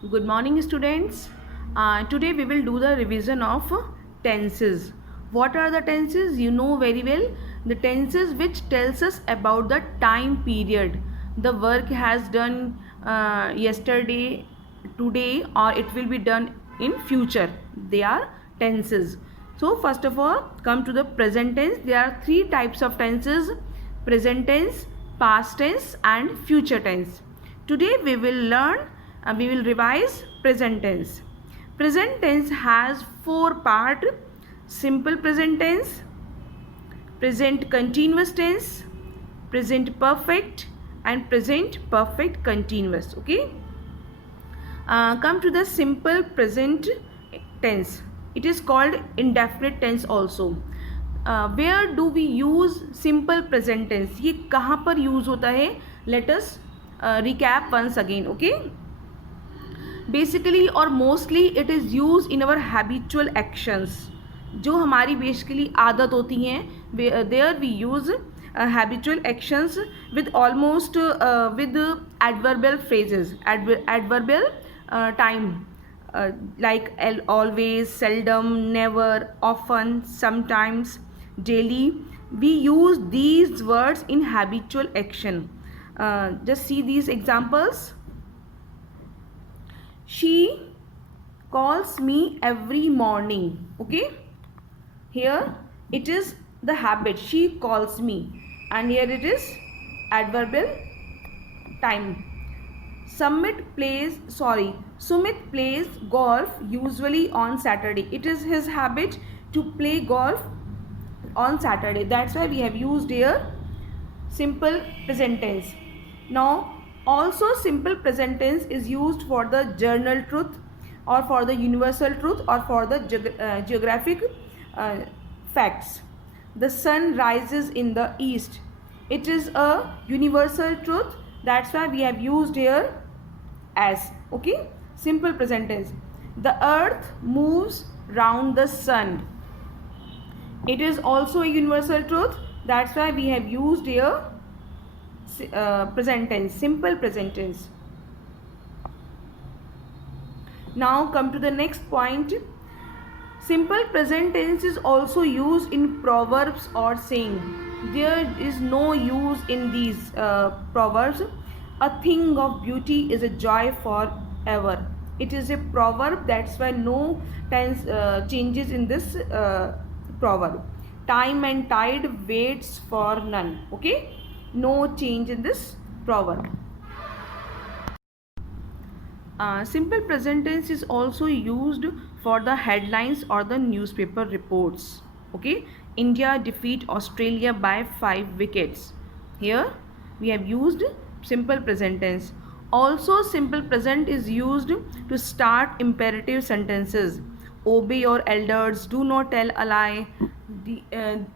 Good morning, students. Today we will do the revision of tenses. What are the tenses? You know very well. The tenses which tells us about the time period the work has done yesterday, today, or it will be done in future. They are tenses. So first of all, come to the present tense. There are three types of tenses: present tense, past tense, and future tense. Today we will revise present tense. Present tense has four parts: simple present tense, present continuous tense, present perfect, and present perfect continuous. Okay. Come to the simple present tense. It is called indefinite tense also. Where do we use simple present tense? ये कहाँ पर use होता है? Let us recap once again. Okay. Basically और mostly it is use in our habitual actions. जो हमारी basically आदत होती हैं, there we use habitual actions with almost with adverbial phrases, adverbial time like always, seldom, never, often, sometimes, daily. We use these words in habitual action. Just see these examples. She calls me every morning. Okay, here it is the habit, she calls me, and here it is adverbial time. Sumit plays golf usually on Saturday. It is his habit to play golf on Saturday. That's why we have used here simple present tense. Now also simple present tense is used for the journal truth, or for the universal truth, or for the geographic facts. The sun rises in the east. It is a universal truth. That's why we have used here as. Okay, simple present tense. The earth moves round the sun. It is also a universal truth. That's why we have used here present tense, simple present tense. Now come to the next point. Simple present tense is also used in proverbs or saying. There is no use in these proverbs. A thing of beauty is a joy forever. It is a proverb. That's why no tense changes in this proverb. Time and tide waits for none. Okay, no change in this proverb. Simple present tense is also used for the headlines or the newspaper reports. Okay, India defeat Australia by 5 wickets. Here we have used simple present tense. Also simple present is used to start imperative sentences. Obey your elders, do not tell a lie.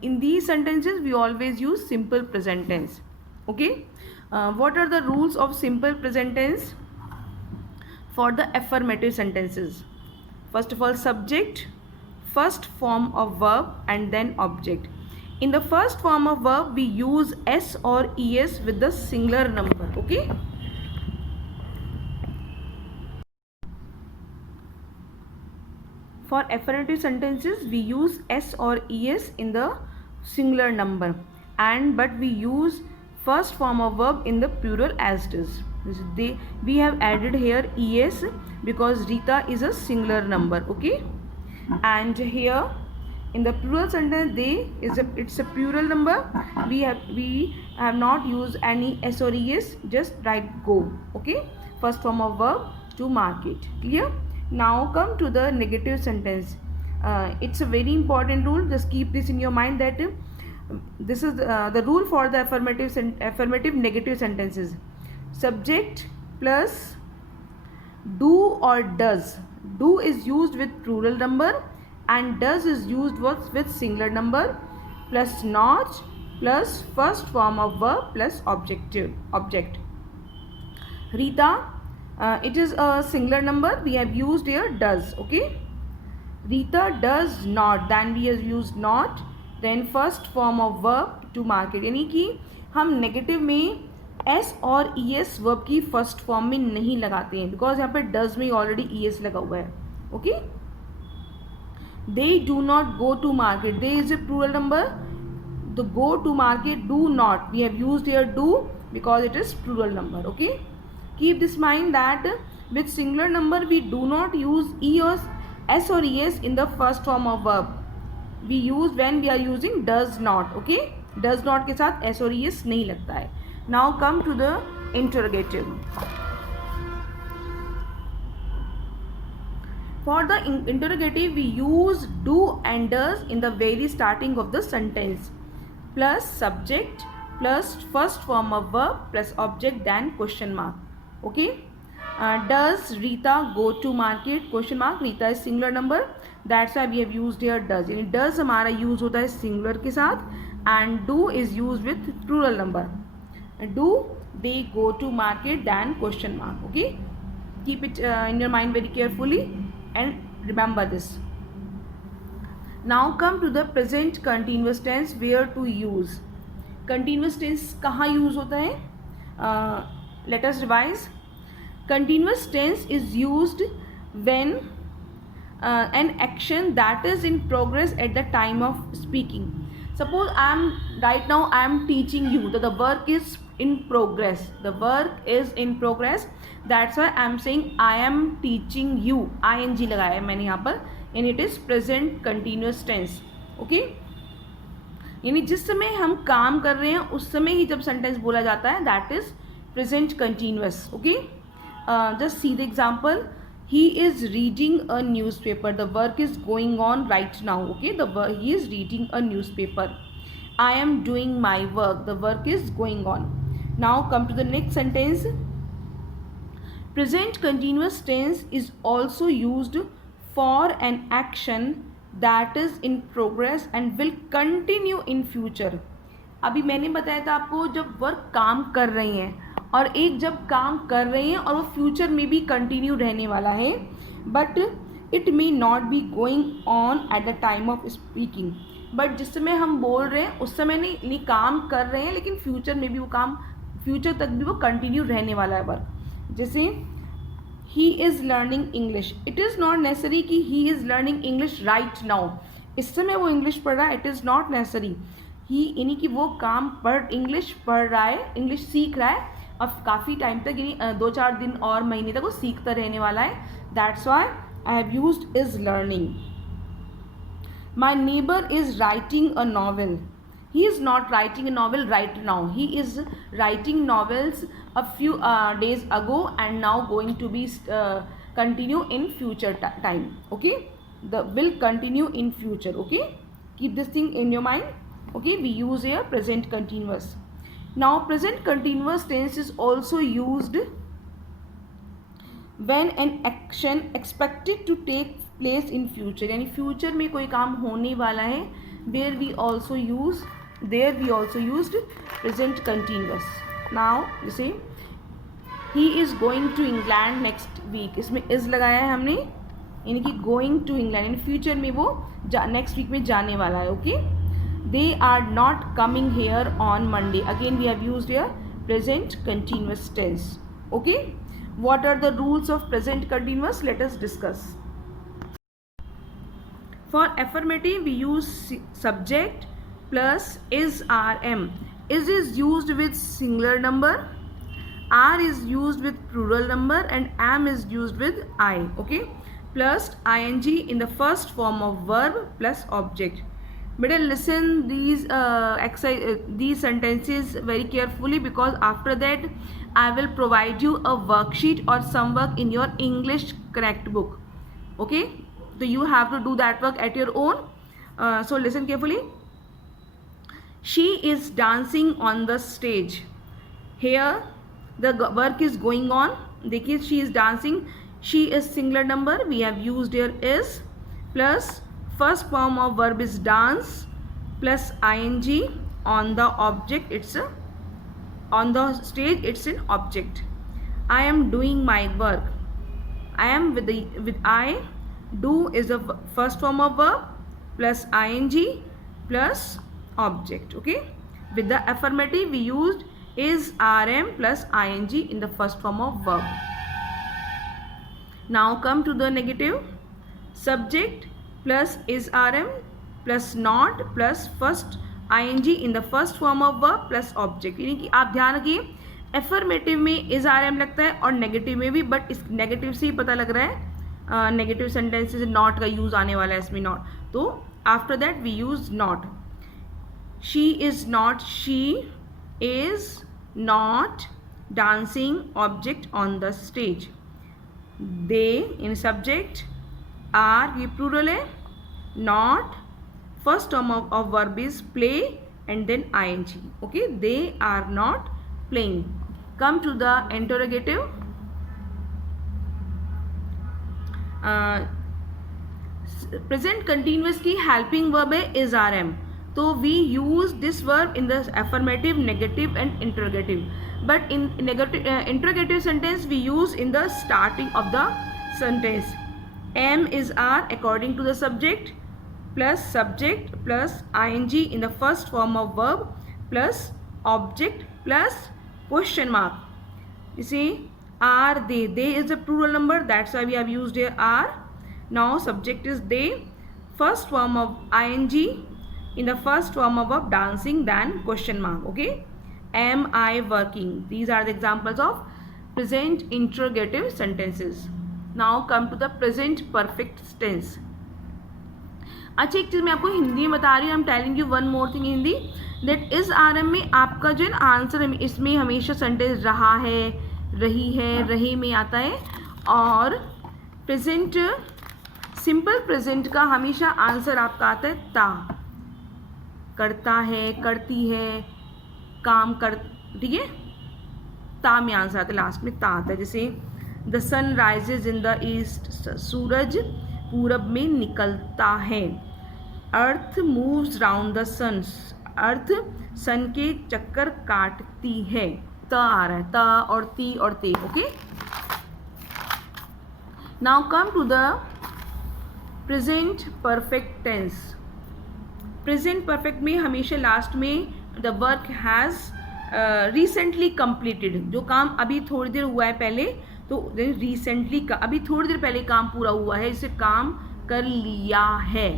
In these sentences we always use simple present tense. Okay. What are the rules of simple present tense? For the affirmative sentences, first of all, subject, first form of verb, and then object. In the first form of verb we use s or es with the singular number. Okay, for affirmative sentences we use s or es in the singular number, and but we use first form of verb in the plural as it is. We have added here es because Rita is a singular number. Okay, and here in the plural sentence it's a plural number. We have not used any s or es, just write go. Okay, first form of verb to mark it. Clear? Now come to the negative sentence. It's a very important rule. Just keep this in your mind that this is the rule for the affirmative negative sentences. Subject plus do or does. Do is used with plural number and does is used with singular number, plus not, plus first form of verb, plus object. Rita, it is a singular number. We have used here does. Okay, Rita does not, then we have used not, then first form of verb to mark it. यानी कि हम negative में S और E S verb की first form में नहीं लगाते हैं, बिकॉज यहाँ पे डज में ऑलरेडी ई एस लगा हुआ है. Okay. They do not go to market. They is a plural number. The go to market do not, we have used here do because it is plural number. Okay, keep this mind that with singular number we do not use e or s or es in the first form of verb. We use when we are using does not. Okay, does not के साथ s और es नहीं लगता है. Now come to the interrogative. For the interrogative we use do and does in the very starting of the sentence plus subject plus first form of verb plus object then question mark. Okay. Does Rita go to market? Question mark. Rita is singular number, that's why we have used here does. यानी does हमारा use होता है singular के साथ and do is used with plural number. Do they go to market then question mark. Okay, keep it in your mind very carefully and remember this. Now come to the present continuous tense, where to use. Continuous tense कहाँ use होता है? Let us revise. Continuous tense is used when an action that is in progress at the time of speaking. Suppose I am right now I am teaching you, the work is in progress. The work is in progress, that's why I am saying I am teaching you. ing लगाया है मैंने यहाँ पर, and it is present continuous tense. Okay, यानी जिस समय हम काम कर रहे हैं उस समय ही जब सेंटेंस बोला जाता है, that is present continuous. Okay, just see the example. He is reading a newspaper. The work is going on right now. Okay, he is reading a newspaper. I am doing my work. The work is going on. Now come to the next sentence. Present continuous tense is also used for an action that is in progress and will continue in future. अभी मैंने बताया था आपको, जब work काम कर रही हैं और एक जब काम कर रहे हैं और वो फ्यूचर में भी कंटिन्यू रहने वाला है, but it may not be going on eight the time of speaking. But जिस समय हम बोल रहे हैं उस समय नहीं काम कर रहे हैं, लेकिन फ्यूचर में भी वो काम, फ्यूचर तक भी वो कंटिन्यू रहने वाला है वर्क. जैसे he is learning English. It is not necessary कि he is learning English right now, इस समय वो इंग्लिश पढ़ रहा है. It is not necessary. He यानी कि वो काम इंग्लिश पढ़ रहा है, इंग्लिश सीख रहा है, अब काफ़ी टाइम तक, यानी 2-4 दिन और महीने तक वो सीखता रहने वाला है. That's why I have used is learning. My neighbour is writing a novel. He is not writing a novel right now. He is writing novels a few days ago and now going to be continue in future time. Okay, the will continue in future. Okay, keep this thing in your mind. Okay, we use here present continuous. Now present continuous tense is also used when an action expected to take place in future. यानी future में कोई काम होने वाला है, where we also use, there we also used present continuous. Now you see, he is going to England next week. इसमें is लगाया है हमने, यानी कि going to England, यानी future में वो next week में जाने वाला है. Okay, they are not coming here on Monday. Again we have used here present continuous tense. Okay, what are the rules of present continuous? Let us discuss. For affirmative we use subject plus is rm. Is used with singular number, r is used with plural number, and am is used with I. Okay, plus ing in the first form of verb plus object. Better listen these these sentences very carefully, because after that I will provide you a worksheet or some work in your English Connect book. Okay, so you have to do that work at your own. So listen carefully. She is dancing on the stage. Here the work is going on. देखिए, she is dancing. She is singular number. We have used here is plus first form of verb is dance plus ing on the object. It's a on the stage. It's an object. I am doing my work. I am with I. Do is a first form of verb plus ing plus object. Okay, with the affirmative we used is rm plus ing in the first form of verb. Now come to the negative. Subject plus is rm plus not plus first ing in the first form of verb plus object. यानी कि आप ध्यान रखिए, affirmative में is R M लगता है और negative में भी, बट इस नेगेटिव से ही पता लग रहा है नेगेटिव सेंटेंसेस नॉट का यूज आने वाला है इसमें, नॉट. तो after that we use not. She is not, she is not dancing object on the stage. They in subject, are ये plural है, not first form of verb is play and then ing. Okay, they are not playing. Come to the interrogative. Present continuous की helping verb है is rm. तो we use this verb in the affirmative, negative and interrogative. But in negative interrogative sentence we use in the starting of the sentence. Am is are according to the subject plus ing in the first form of verb plus object plus question mark. You see, are they is a plural number, that's why we have used here are. Now subject is they, first form of ing in the first form of verb dancing, then question mark. Okay, am I working? These are the examples of present interrogative sentences. Now come to the present perfect tense. अच्छा, एक चीज़ मैं आपको हिंदी में बता रही हूँ. I am telling you one more thing in Hindi, that इस R M में आपका जो है आंसर इसमें हमेशा सेंटेंस रहा है, रही है, रहे में आता है. और प्रेजेंट, सिंपल प्रेजेंट का हमेशा आंसर आपका आता है ता. करता है, करती है, काम कर, ठीक है, ता में आंसर आता है, लास्ट में ता आता है. जैसे the sun rises in the east, सूरज पूरब में निकलता है. Earth moves round the sun, earth sun के चक्कर काटती है. त आ रहा है, त और ती और ते. Okay, now come to the present perfect tense. Present perfect में हमेशा लास्ट में the work has recently completed, जो काम अभी थोड़ी देर हुआ है पहले, तो रिसेंटली का अभी थोड़ी देर पहले काम पूरा हुआ है, जिसे काम कर लिया है.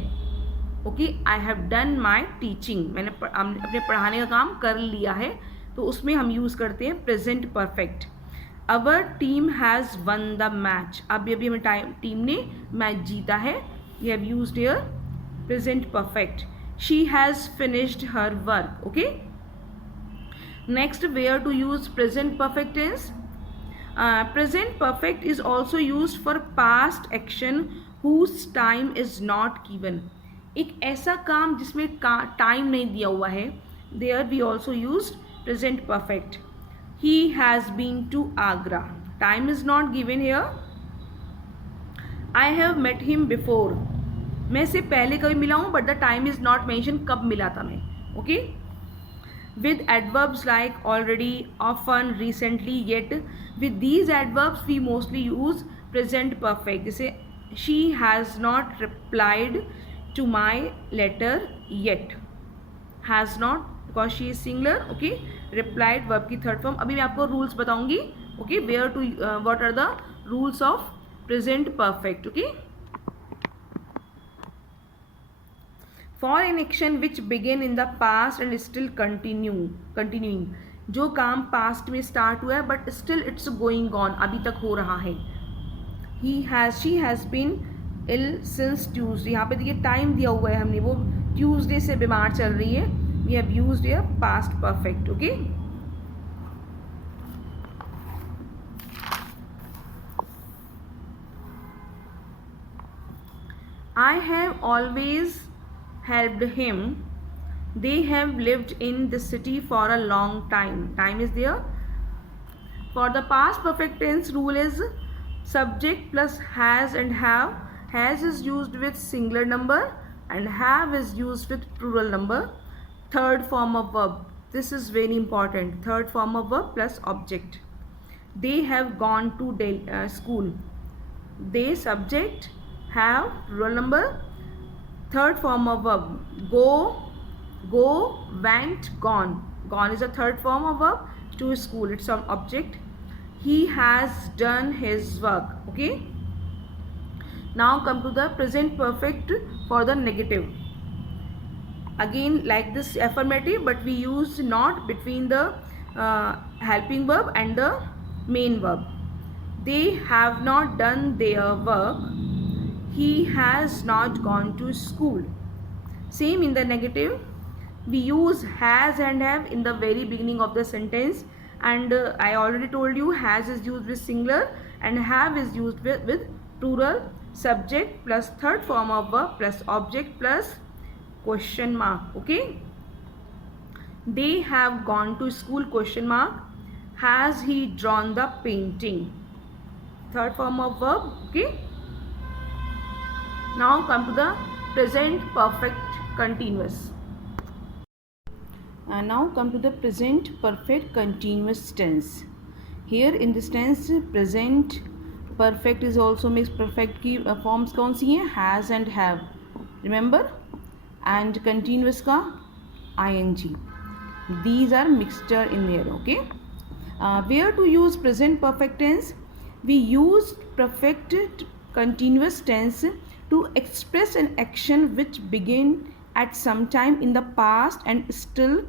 Okay, I have done my teaching, मैंने अपने पढ़ाने का काम कर लिया है, तो उसमें हम यूज़ करते हैं present perfect. Our team has won the match, अभी हमें टीम ने मैच जीता है. We have used here present perfect. She has finished her work. Okay, next, where to use present perfect tense. Present perfect is also used for past action whose time is not given. एक ऐसा काम जिसमें time नहीं दिया हुआ है, there we also used present perfect. He has been to Agra. Time is not given here. I have met him before. मैं इससे पहले कभी मिला हूँ, but the time is not mentioned, कब मिला था मैं. Okay, with adverbs like already, often, recently, yet. With these adverbs we mostly use present perfect. जैसे she has not replied to my letter yet. Has not because she is singular. Okay, replied verb की third form. अभी मैं आपको rules बताऊंगी. Okay, where to what are the rules of present perfect. Okay, for an action which began in the past and is still continuing, जो काम past में start हुआ है but still it's going on, अभी तक हो रहा है. She has been ill since Tuesday. यहाँ पे देखिए टाइम दिया हुआ है हमने, वो ट्यूजडे से बीमार चल रही है. We have used here past perfect. Okay, I have always helped him. They have lived in the city for a long time. Time is there. For the past perfect tense, rule is subject plus has and have. Has is used with singular number and have is used with plural number. Third form of verb. This is very important. Third form of verb plus object. They have gone to school. They subject, have plural number. Third form of verb, go, went, gone. Gone is a third form of verb. to school. It's an object. He has done his work. Okay. Now come to the present perfect for the negative. Again like this affirmative, but we use not between the helping verb and the main verb. They have not done their work. He has not gone to school. Same in the negative. We use has and have in the very beginning of the sentence, and I already told you has is used with singular and have is used with plural, subject plus third form of verb plus object plus question mark. Okay. They have gone to school question mark. Has he drawn the painting? Third form of verb. Okay. Now come to the present perfect continuous. Now come to the present perfect continuous tense. Here in this tense present perfect is also mixed. Perfect की forms कौन सी हैं? Has and have. Remember? And continuous का ing. These are mixture in there. Okay. Where to use present perfect tense? We use perfect continuous tense to express an action which began at some time in the past and still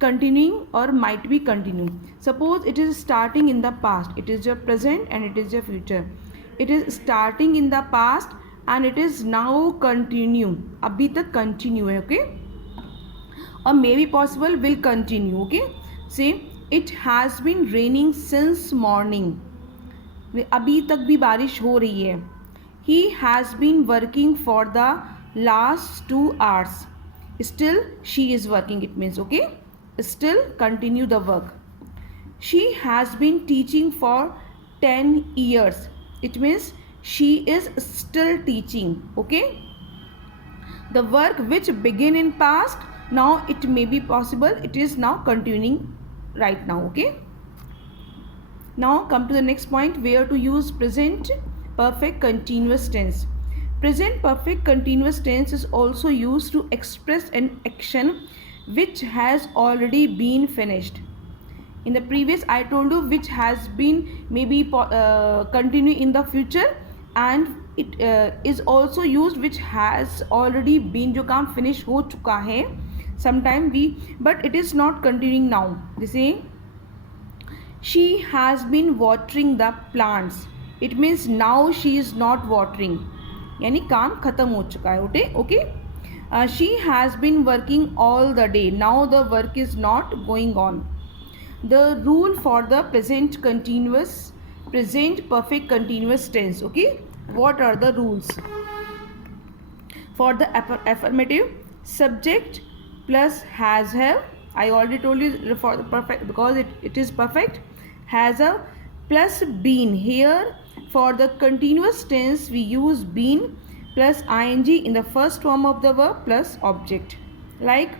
continuing or might be continuing. Suppose it is starting in the past, it is your present and it is your future. It is starting in the past and it is now continue. अभी तक continue है. Okay. Or maybe possible will continue. Okay. Say it has been raining since morning. अभी तक भी बारिश हो रही है. He has been working for the last 2 hours. Still she is working, it means. Okay. Still continue the work. She has been teaching for 10 years. It means she is still teaching. Okay. The work which began in past, now it may be possible it is now continuing right now. Okay. Now come to the next point, where to use present perfect continuous tense. Present perfect continuous tense is also used to express an action which has already been finished. In the previous I told you which has been maybe continue in the future, and it is also used which has already been, जो काम finish हो चुका है sometime we, but it is not continuing now. They say she has been watering the plants. It means now she is not watering, यानी काम खत्म हो चुका है. Okay. She has been working all the day. Now the work is not going on. The rule for the present perfect continuous tense. Okay. What are the rules? For the affirmative, subject plus has have. I already told you for the perfect, because it is perfect. Has a plus been. Here for the continuous tense we use been plus ing in the first form of the verb plus object. Like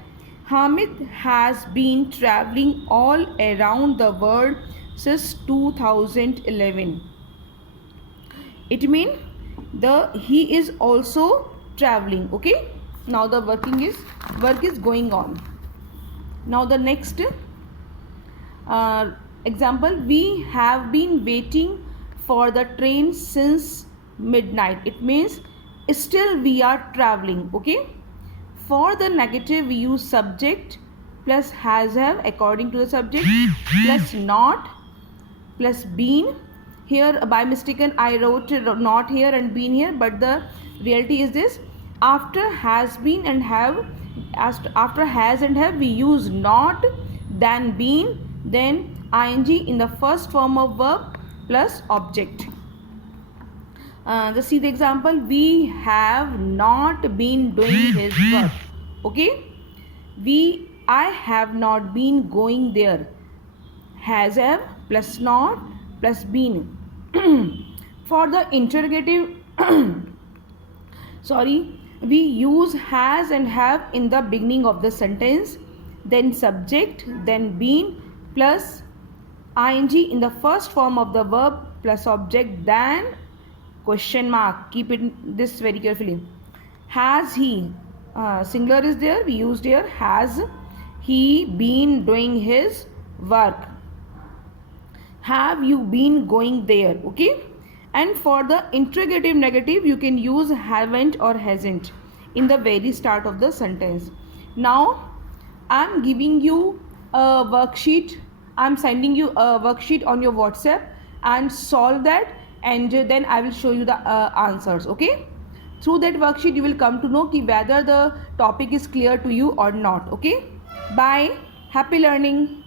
Hamid has been traveling all around the world since 2011. It means he is also traveling. Okay. Now the work is going on. Now the next example, we have been waiting for the train since midnight. It means still we are traveling. Okay. For the negative we use subject plus has have according to the subject plus not plus been. Here by mistaken I wrote not here and been here, but the reality is this: after has been and have, after has and have we use not, then been, then ing in the first form of verb plus object. Just see the example. We have not been doing his work. Okay. I have not been going there. Has have plus not plus been. For the interrogative we use has and have in the beginning of the sentence, then subject, then been plus ing in the first form of the verb plus object, then question mark. Keep it this very carefully. Has he, singular is there, we used here, has he been doing his work? have you been going there? Okay. And for the interrogative negative, you can use haven't or hasn't in the very start of the sentence. Now I'm giving you a worksheet. I'm sending you a worksheet on your WhatsApp, and solve that, and then I will show you the answers. Okay. Through that worksheet you will come to know whether the topic is clear to you or not. Okay. Bye. Happy learning.